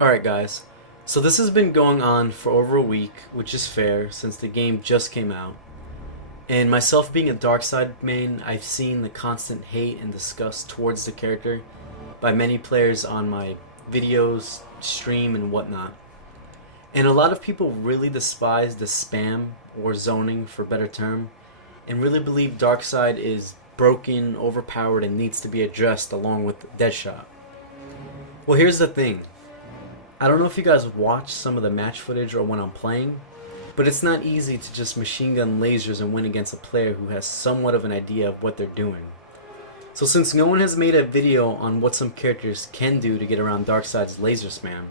Alright guys, so this has been going on for over a week, which is fair since the game just came out. And myself being a Darkseid main, I've seen the constant hate and disgust towards the character by many players on my videos, stream, and whatnot. And a lot of people really despise the spam, or zoning for a better term, and really believe Darkseid is broken, overpowered, and needs to be addressed along with Deadshot. Well, here's the thing. I don't know if you guys watch some of the match footage or when I'm playing, but it's not easy to just machine gun lasers and win against a player who has somewhat of an idea of what they're doing. So since no one has made a video on what some characters can do to get around Darkseid's laser spam,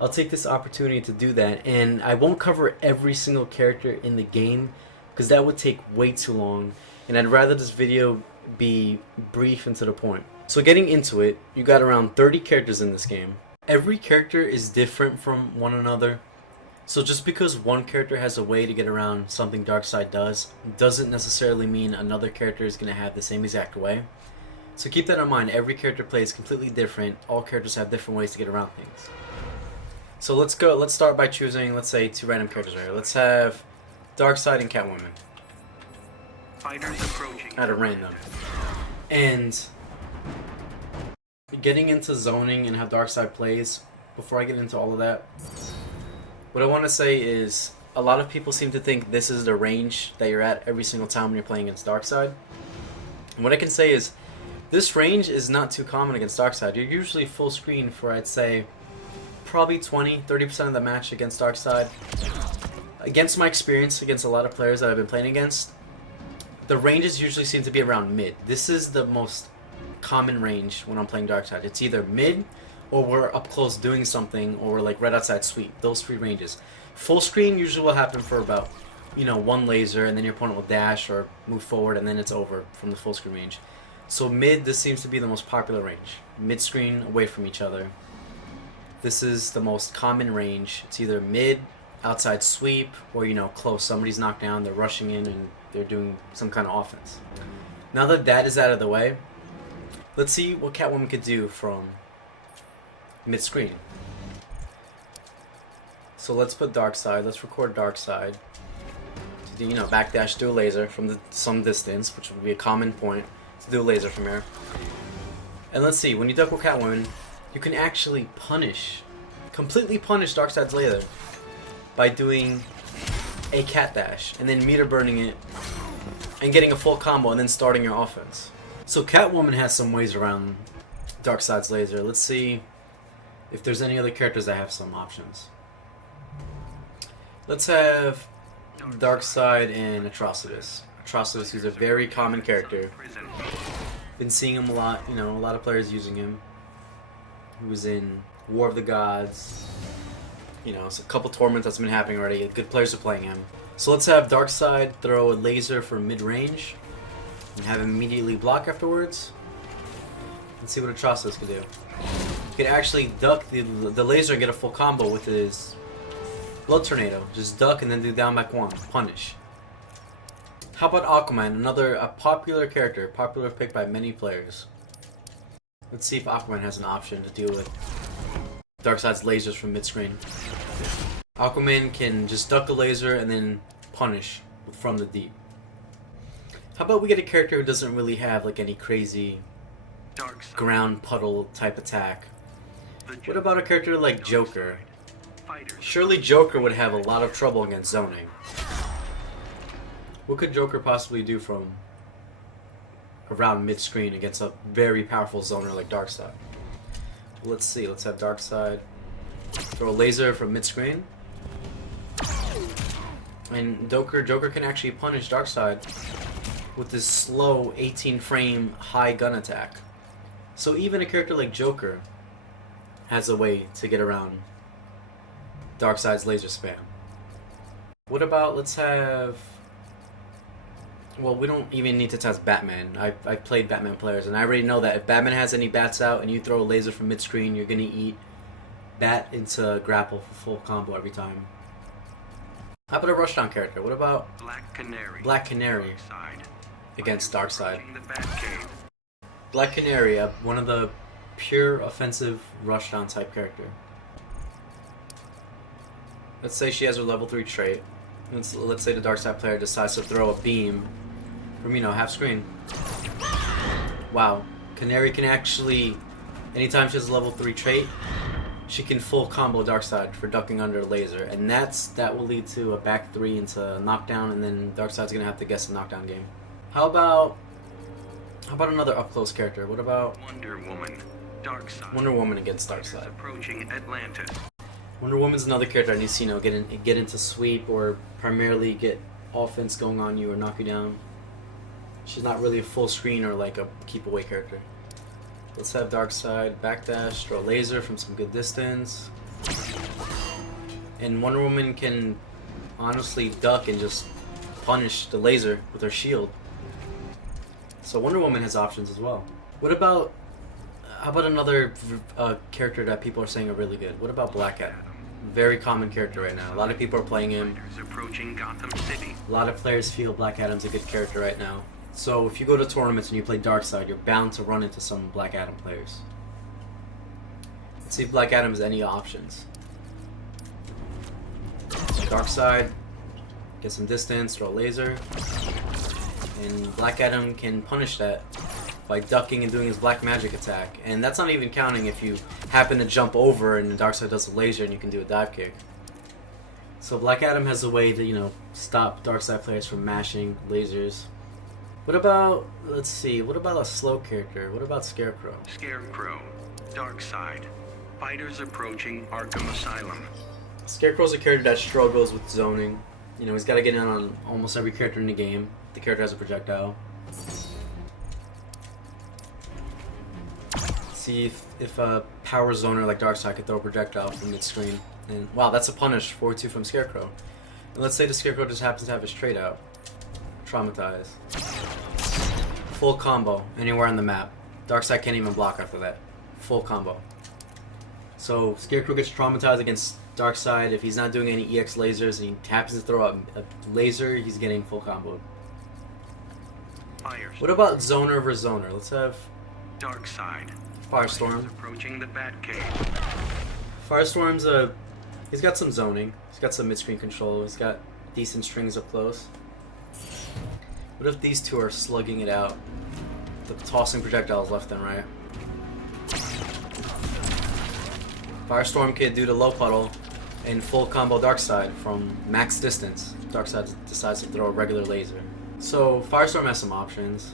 I'll take this opportunity to do that, and I won't cover every single character in the game because that would take way too long, and I'd rather this video be brief and to the point. So getting into it, you got around 30 characters in this game. Every character is different from one another, so just because one character has a way to get around something Darkseid does, doesn't necessarily mean another character is going to have the same exact way. So keep that in mind, every character plays completely different, all characters have different ways to get around things. So let's start by choosing, let's say, two random characters right here. Let's have Darkseid and Catwoman. Fighters approaching. At a random. And getting into zoning and how Darkseid plays, before I get into all of that, what I want to say is a lot of people seem to think this is the range that you're at every single time when you're playing against Darkseid. And what I can say is this range is not too common against Darkseid. You're usually full screen for, I'd say, probably 20-30% of the match against Darkseid. Against my experience against a lot of players that I've been playing against, the ranges usually seem to be around mid. This is the most common range when I'm playing Darkseid. It's either mid, or we're up close doing something, or we're like right outside sweep. Those three ranges. Full screen usually will happen for about, one laser, and then your opponent will dash or move forward, and then it's over from the full screen range. So mid, this seems to be the most popular range. Mid screen, away from each other. This is the most common range. It's either mid, outside sweep, or close. Somebody's knocked down, they're rushing in, and they're doing some kind of offense. Now that that is out of the way, let's see what Catwoman could do from mid-screen. So let's put Darkseid. Let's record Darkseid. To do, backdash, do a laser from some distance, which would be a common point to do a laser from here. And let's see, when you duck with Catwoman, you can actually completely punish Darkseid's laser by doing a cat dash and then meter burning it and getting a full combo and then starting your offense. So Catwoman has some ways around Darkseid's laser. Let's see if there's any other characters that have some options. Let's have Darkseid and Atrocitus. Atrocitus is a very common character. Been seeing him a lot, a lot of players using him. He was in War of the Gods. It's a couple tournaments that's been happening already. Good players are playing him. So let's have Darkseid throw a laser for mid-range and have him immediately block afterwards. Let's see what Atrocitus can do. He can actually duck the laser and get a full combo with his Blood Tornado. Just duck and then do down back one. Punish. How about Aquaman? A popular character. Popular pick by many players. Let's see if Aquaman has an option to deal with Darkseid's lasers from mid-screen. Aquaman can just duck the laser and then punish from the deep. How about we get a character who doesn't really have like any crazy ground puddle type attack? What about a character like Joker? Surely Joker would have a lot of trouble against zoning. What could Joker possibly do from around mid-screen against a very powerful zoner like Darkseid? Let's see, let's have Darkseid throw a laser from mid-screen. And Joker can actually punish Darkseid with this slow 18-frame high gun attack. So even a character like Joker has a way to get around Darkseid's laser spam. What about, let's have... Well, we don't even need to test Batman. I've played Batman players, and I already know that if Batman has any bats out and you throw a laser from mid-screen, you're going to eat bat into grapple for full combo every time. How about a rushdown character? What about Black Canary against Darkseid? Black Canary, one of the pure offensive rushdown type character. Let's say she has her level 3 trait. Let's say the Darkseid player decides to throw a beam from, you know, half screen. Wow. Canary can actually, anytime she has a level 3 trait, she can full combo Darkseid for ducking under a laser. And that will lead to a back 3 into knockdown, and then Darkseid's going to have to guess a knockdown game. How about another up-close character? What about Wonder Woman. Darkseid. Wonder Woman against Darkseid? Approaching Atlantis. Wonder Woman's another character that needs to, you know, get into sweep or primarily get offense going on you or knock you down. She's not really a full screen or like a keep away character. Let's have Darkseid backdash, throw a laser from some good distance. And Wonder Woman can honestly duck and just punish the laser with her shield. So Wonder Woman has options as well. How about another character that people are saying are really good? What about Black Adam? Very common character right now. A lot of people are playing him. Approaching Gotham City. A lot of players feel Black Adam's a good character right now. So if you go to tournaments and you play Darkseid, you're bound to run into some Black Adam players. Let's see if Black Adam has any options. Darkseid, get some distance, throw a laser. And Black Adam can punish that by ducking and doing his black magic attack. And that's not even counting if you happen to jump over and the Darkseid does a laser and you can do a dive kick. So Black Adam has a way to, you know, stop Darkseid players from mashing lasers. What about, let's see, what about a slow character? What about Scarecrow? Scarecrow. Darkseid. Fighters approaching Arkham Asylum. Scarecrow's a character that struggles with zoning. You know, he's got to get in on almost every character in the game. The character has a projectile. See if a power zoner like Darkseid could throw a projectile from mid-screen. And wow, that's a punish, 4-2 from Scarecrow. And let's say the Scarecrow just happens to have his trait out. Traumatize. Full combo, anywhere on the map. Darkseid can't even block after that. Full combo. So Scarecrow gets traumatized against Darkseid. If he's not doing any EX lasers and he happens to throw out a laser, he's getting full combo. What about zoner versus zoner? Let's have Darkseid. Firestorm. Approaching the Batcave. Firestorm's he's got some zoning. He's got some mid-screen control. He's got decent strings up close. What if these two are slugging it out? The tossing projectiles left and right. Firestorm could do the low puddle and full combo Darkseid from max distance. Darkseid decides to throw a regular laser. So Firestorm has some options.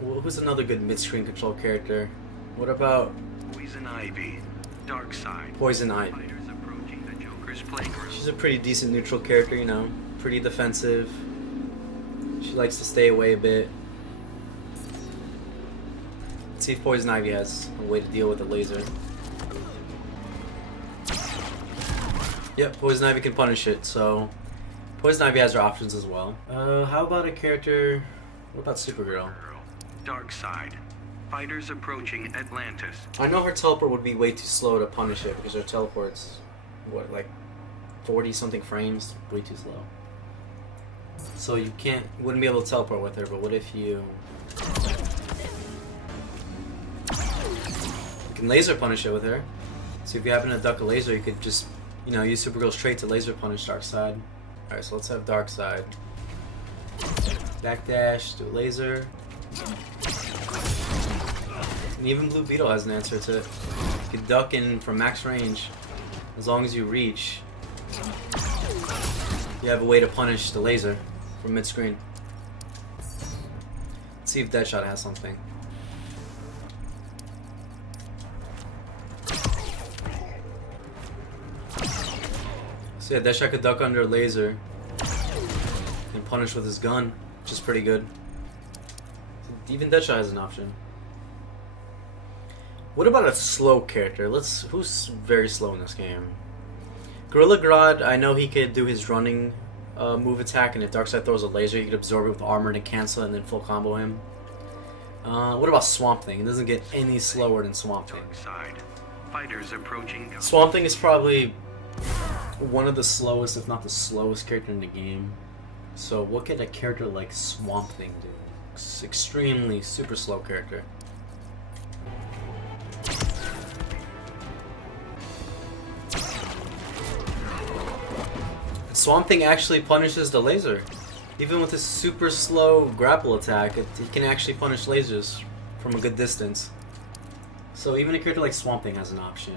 Who's another good mid-screen control character? What about Poison Ivy. Darkseid. Poison Ivy? Fighters approaching the Joker's playground. She's a pretty decent neutral character, you know. Pretty defensive. She likes to stay away a bit. Let's see if Poison Ivy has a way to deal with the laser. Yep, Poison Ivy can punish it, so Poison Ivy has her options as well. How about a character... What about Supergirl? Darkseid. Fighters approaching Atlantis. I know her teleport would be way too slow to punish it because her teleport's, what, like 40-something frames? Way too slow. So you wouldn't be able to teleport with her, but what if you can laser punish it with her? So if you happen to duck a laser, you could just, you know, use Supergirl's trait to laser punish Darkseid. Alright, so let's have Darkseid. Backdash, do a laser. And even Blue Beetle has an answer to it. You can duck in from max range as long as you reach. You have a way to punish the laser from mid-screen. Let's see if Deadshot has something. So yeah, Deadshot could duck under a laser and punish with his gun, which is pretty good. Even Deadshot has an option. What about a slow character? Who's very slow in this game? Gorilla Grodd, I know he could do his running move attack, and if Darkseid throws a laser, he could absorb it with armor to cancel it and then full combo him. What about Swamp Thing? It doesn't get any slower than Swamp Thing. Darkseid. Fighters approaching. Swamp Thing is probably one of the slowest, if not the slowest character in the game. So what could a character like Swamp Thing do? It's extremely super slow character. Swamp Thing actually punishes the laser. Even with his super slow grapple attack, it can actually punish lasers from a good distance. So even a character like Swamp Thing has an option.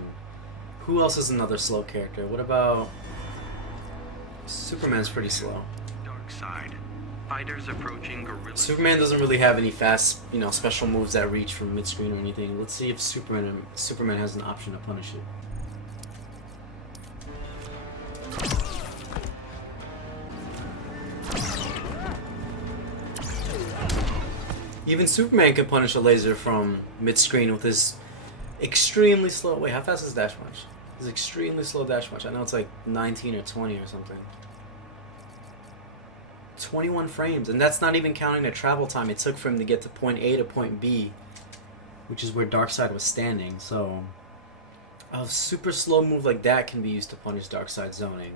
Who else is another slow character? What about... Superman's pretty slow. Darkseid. Fighters approaching Gorilla. Superman doesn't really have any fast, special moves that reach from mid-screen or anything. Let's see if Superman has an option to punish it. Even Superman can punish a laser from mid-screen with his extremely slow... Wait, how fast is dash punch? His extremely slow dash punch. I know it's like 19 or 20 or something. 21 frames, and that's not even counting the travel time it took for him to get to point A to point B, which is where Darkseid was standing. So a super slow move like that can be used to punish Darkseid zoning.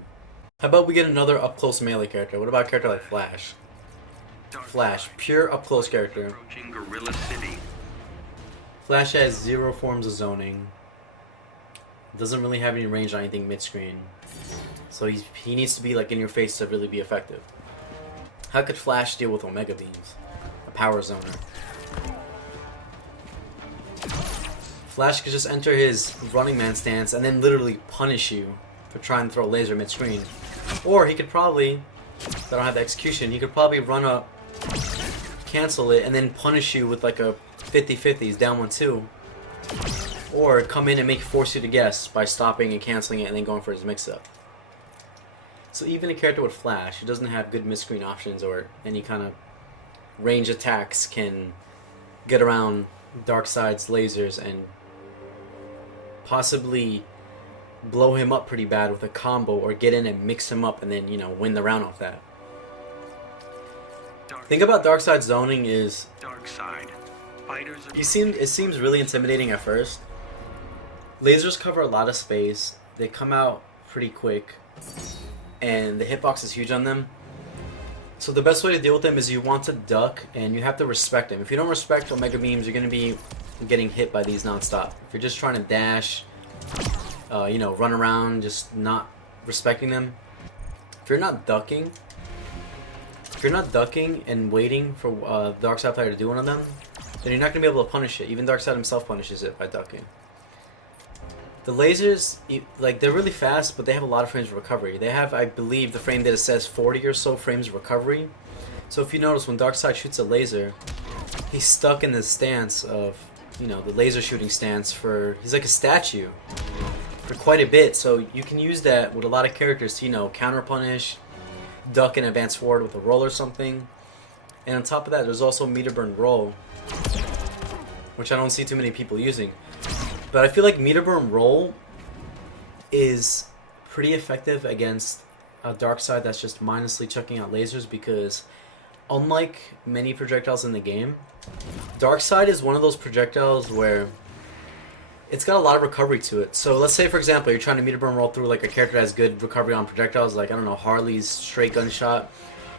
How about we get another up-close melee character? What about a character like Flash? Flash, pure up-close character. Approaching Gorilla City. Flash has 0 forms of zoning. Doesn't really have any range on anything mid-screen. So he needs to be like in your face to really be effective. How could Flash deal with Omega Beams? A power zoner. Flash could just enter his running man stance and then literally punish you for trying to throw a laser mid-screen. Or he could probably, if I don't have the execution, he could probably run up, cancel it, and then punish you with like a 50-50s, down 1-2. Or come in and force you to guess by stopping and canceling it and then going for his mix-up. So even a character with Flash who doesn't have good mid-screen options or any kind of range attacks can get around Darkseid's lasers and possibly blow him up pretty bad with a combo or get in and mix him up and then, win the round off that. Thing about Darkseid's zoning is Darkseid. Fighters it seems really intimidating at first. Lasers cover a lot of space. They come out pretty quick. And the hitbox is huge on them. So the best way to deal with them is you want to duck and you have to respect them. If you don't respect Omega Beams, you're going to be getting hit by these non-stop. If you're just trying to dash, run around, just not respecting them. If you're not ducking and waiting for Darkseid player to do one of them, then you're not going to be able to punish it. Even Darkseid himself punishes it by ducking. The lasers, they're really fast, but they have a lot of frames of recovery. They have, I believe, the frame data says 40 or so frames of recovery. So if you notice, when Darkseid shoots a laser, he's stuck in this stance of, the laser shooting stance he's like a statue for quite a bit. So you can use that with a lot of characters to, counter punish, duck and advance forward with a roll or something. And on top of that, there's also meter burn roll, which I don't see too many people using. But I feel like meter burn roll is pretty effective against a Darkseid that's just mindlessly chucking out lasers because unlike many projectiles in the game, Darkseid is one of those projectiles where it's got a lot of recovery to it. So let's say, for example, you're trying to meter burn roll through like a character that has good recovery on projectiles, like, I don't know, Harley's straight gunshot.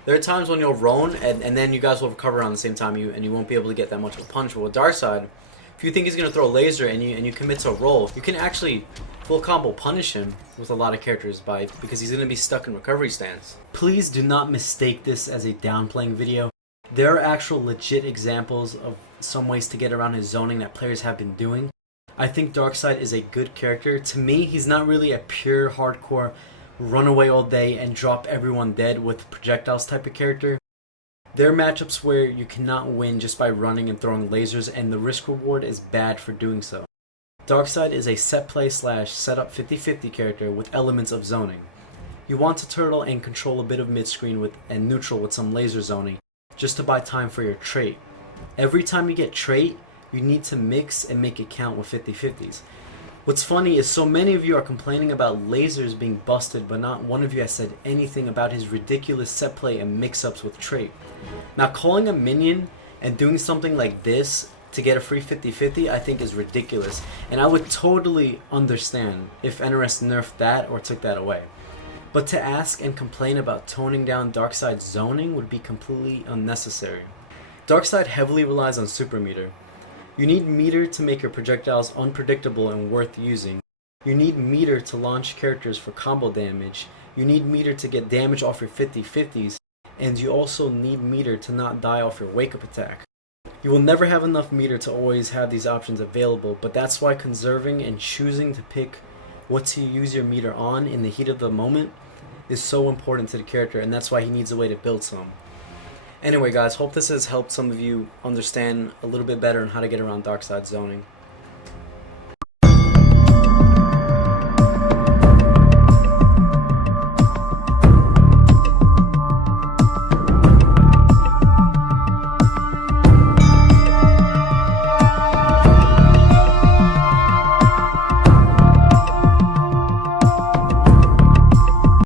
There are times when you'll roam and then you guys will recover around the same time and you won't be able to get that much of a punch. But with Darkseid, if you think he's going to throw a laser and you commit to a roll, you can actually full combo punish him with a lot of characters because he's going to be stuck in recovery stance. Please do not mistake this as a downplaying video. There are actual legit examples of some ways to get around his zoning that players have been doing. I think Darkseid is a good character. To me, he's not really a pure hardcore run away all day and drop everyone dead with projectiles type of character. There are matchups where you cannot win just by running and throwing lasers, and the risk reward is bad for doing so. Darkseid is a set play / setup 50-50 character with elements of zoning. You want to turtle and control a bit of mid-screen and neutral with some laser zoning, just to buy time for your trait. Every time you get trait, you need to mix and make it count with 50-50s. What's funny is so many of you are complaining about lasers being busted, but not one of you has said anything about his ridiculous set play and mix-ups with trait. Now, calling a minion and doing something like this to get a free 50-50 I think is ridiculous, and I would totally understand if NRS nerfed that or took that away. But to ask and complain about toning down Darkseid's zoning would be completely unnecessary. Darkseid heavily relies on super meter. You need meter to make your projectiles unpredictable and worth using. You need meter to launch characters for combo damage. You need meter to get damage off your 50/50s, and you also need meter to not die off your wake-up attack. You will never have enough meter to always have these options available, but that's why conserving and choosing to pick what to use your meter on in the heat of the moment is so important to the character, and that's why he needs a way to build some. Anyway guys, hope this has helped some of you understand a little bit better on how to get around Darkseid zoning.